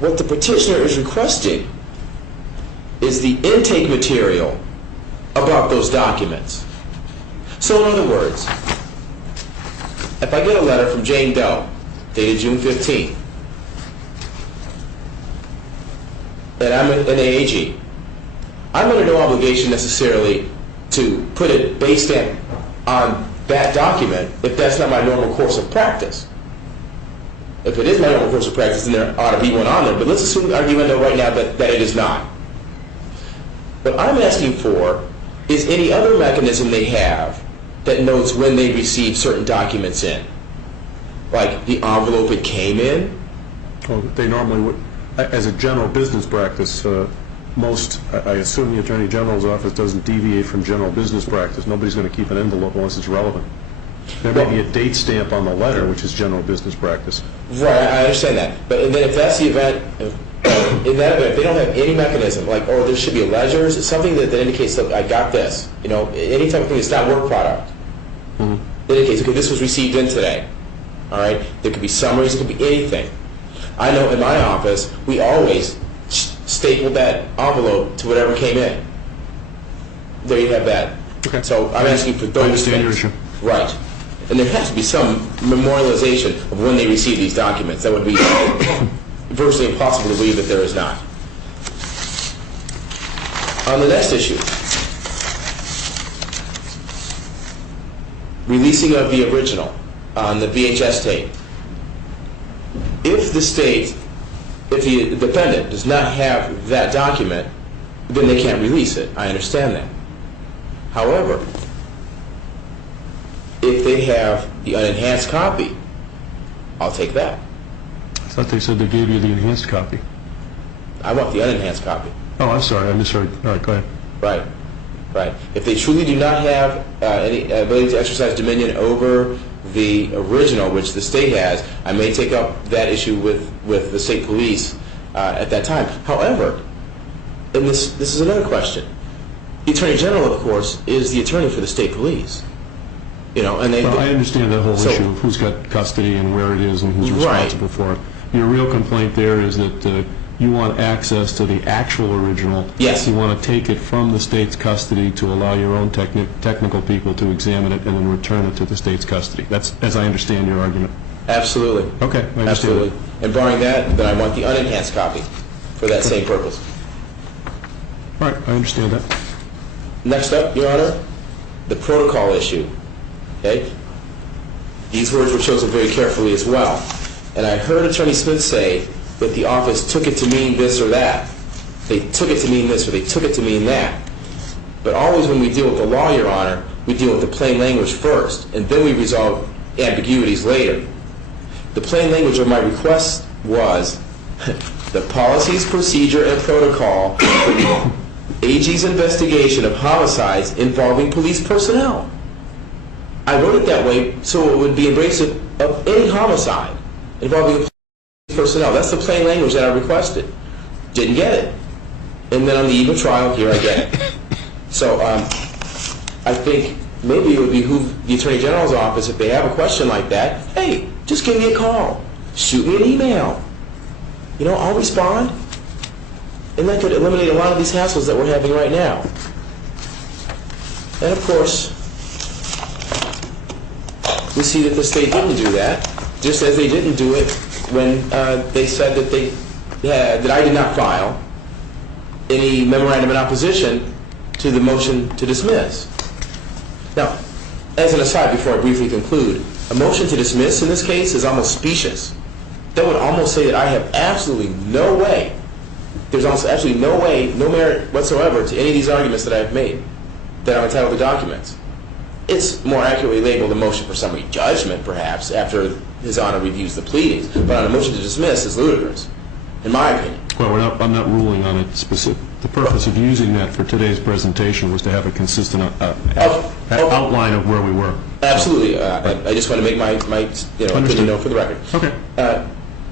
what the petitioner is requesting is the intake material about those documents. So in other words, if I get a letter from Jane Doe, dated June 15th, and I'm an AAG, I'm under no obligation necessarily to put a base stamp on that document if that's not my normal course of practice. If it is my normal course of practice, then there ought to be one on there. But let's assume, arguendo right now, that it is not. What I'm asking for is any other mechanism they have that notes when they receive certain documents in. Like the envelope it came in. Well, they normally would, as a general business practice, I assume the Attorney General's office doesn't deviate from general business practice. Nobody's going to keep an envelope unless it's relevant. There may be a date stamp on the letter, which is general business practice. Right, I understand that. But and then if that's the event, in that event, if they don't have any mechanism, like, oh, there should be a ledger, something that indicates, look, I got this. You know, any type of thing that's not work product. That indicates, okay, this was received in today. All right? There could be summaries, it could be anything. I know in my office, we always staple that envelope to whatever came in. There you have that. Okay. So I'm asking for those I understand your things. issue. Right. And there has to be some memorialization of when they receive these documents. That would be virtually impossible to believe that there is not. On the next issue, releasing of the original on the VHS tape. If the defendant does not have that document, then they can't release it. I understand that. However, if they have the unenhanced copy, I'll take that. I thought they said they gave you the enhanced copy. I want the unenhanced copy. Oh, I'm sorry. I misheard. All right, go ahead. Right, right. If they truly do not have any ability to exercise dominion over the original, which the state has, I may take up that issue with the state police at that time. However, and this is another question. The Attorney General, of course, is the attorney for the state police. You know, and I understand that whole issue of who's got custody and where it is and who's responsible for it. Your real complaint there is that you want access to the actual original. Yes. You want to take it from the state's custody to allow your own technical people to examine it and then return it to the state's custody. That's as I understand your argument. Absolutely. Okay, I understand. Absolutely. And barring that, then I want the unenhanced copy for that same purpose. All right, I understand that. Next up, Your Honor, the protocol issue. Okay? These words were chosen very carefully as well. And I heard Attorney Smith say that the office took it to mean this or that. They took it to mean this or they took it to mean that. But always when we deal with the law, Your Honor, we deal with the plain language first, and then we resolve ambiguities later. The plain language of my request was the policies, procedure, and protocol for the AG's investigation of homicides involving police personnel. I wrote it that way so it would be embracive of any homicide involving police personnel. That's the plain language that I requested. Didn't get it. And then on the eve of trial, here I get it. So I think maybe it would behoove the Attorney General's office, if they have a question like that, hey, just give me a call. Shoot me an email. You know, I'll respond. And that could eliminate a lot of these hassles that we're having right now. And of course, we see that the state didn't do that, just as they didn't do it when they said that I did not file any memorandum in opposition to the motion to dismiss. Now, as an aside, before I briefly conclude, a motion to dismiss in this case is almost specious. That would almost say that I have absolutely no way, there's almost absolutely no way, no merit whatsoever to any of these arguments that I've made, that I'm entitled to documents. It's more accurately labeled a motion for summary judgment, perhaps, after His Honor reviews the pleadings, but on a motion to dismiss is ludicrous, in my opinion. Well, I'm not ruling on it specific. The purpose of using that for today's presentation was to have a consistent outline of where we were. Absolutely. I just want to make my opinion known for the record. Okay.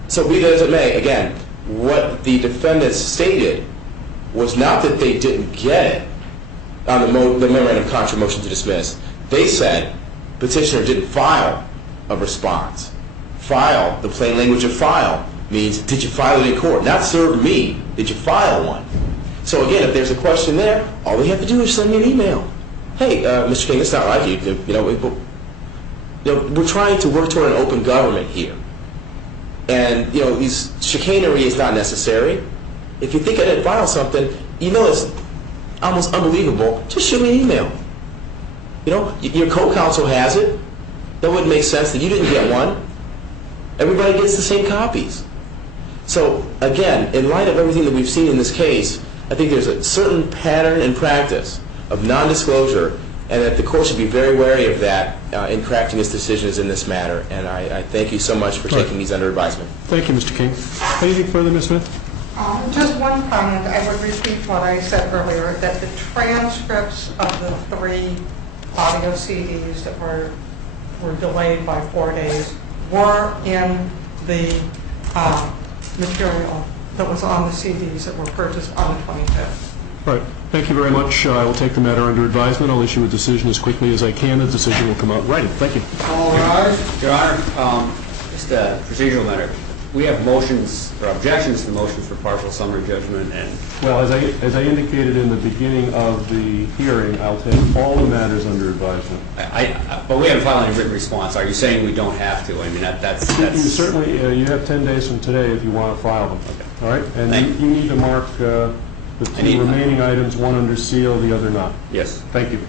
So be that as it may, again, what the defendants stated was not that they didn't get it on the memorandum of contra motion to dismiss. They said petitioner didn't file a response, file the plain language of file means, did you file it in court? Not serve me, did you file one? So again, if there's a question there, all they have to do is send me an email. Hey, Mr. King, it's not like you. We're trying to work toward an open government here. And, these chicanery is not necessary. If you think I didn't file something, it's almost unbelievable, just shoot me an email. Your co-counsel has it. That wouldn't make sense that you didn't get one. Everybody gets the same copies. So, again, in light of everything that we've seen in this case, I think there's a certain pattern and practice of non-disclosure, and that the court should be very wary of that in crafting its decisions in this matter. And I thank you so much for taking these under advisement. Thank you, Mr. King. Anything further, Ms. Smith? Just one comment. I would repeat what I said earlier, that the transcripts of the 3 audio CDs that were delayed by 4 days were in the material that was on the CDs that were purchased on the 25th. All right. Thank you very much. I will take the matter under advisement. I'll issue a decision as quickly as I can. The decision will come out in writing. Thank you. All rise. Your Honor, just a procedural matter. We have motions or objections to motions for partial summary judgment, and Well, as I indicated in the beginning of the hearing, I'll take all the matters under advisement. but we haven't filed any written response. Are you saying we don't have to? I mean, that's You certainly, you have 10 days from today if you want to file them. Okay. All right? And Thank you need to mark the 2 remaining items, one under seal, the other not. Yes. Thank you.